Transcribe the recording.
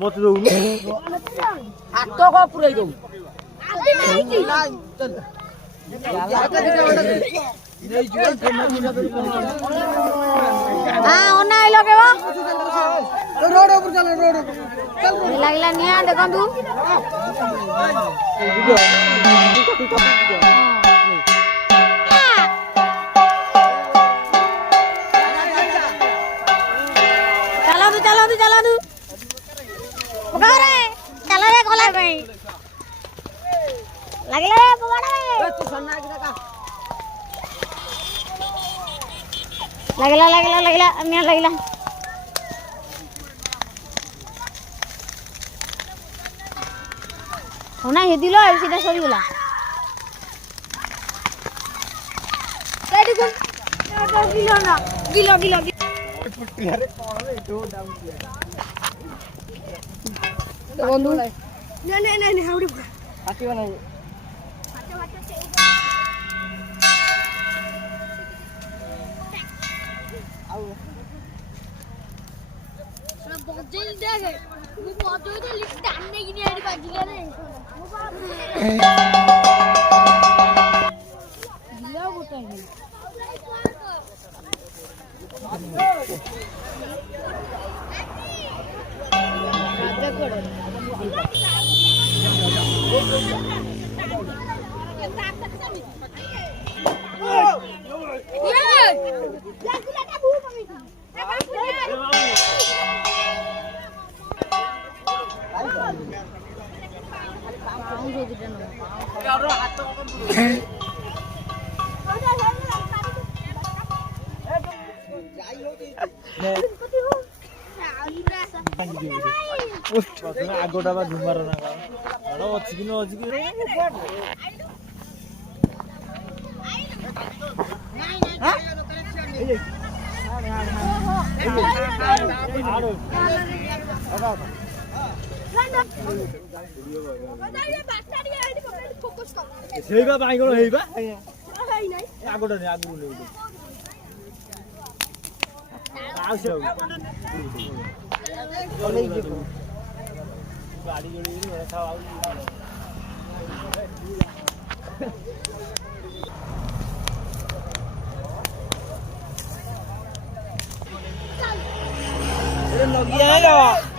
মত দৌ হাত কো পুরাই দৌ অনাই লগে रोड ऊपर चल रोड लागला निया देखंतु चला दू पकड़ रे चला रे खोला भाई लागला रे पकड़ रे तू सन्ना की का लागला अन्या लागला होना हे दिलो सीधा सरी बोला रेडी कर गिलो ना गिलो अरे कोन रे तो डाउन बंधु नहीं हाउडी हाथी बना आओ बजेल देखे मु बजो तो लिस्ट आने की नहीं आड़ी बाजिला रे दिया गोटा है राजा कोड आगोटा बा धुमार ना बड़ो अछि कि न अछि कि हां सेबा बाइगण हेबा हेइ नै आगोटा नै आगु नै आवश्य ओले देखो गाड़ी जोड़ी बड़ा था अरे लगिया है ना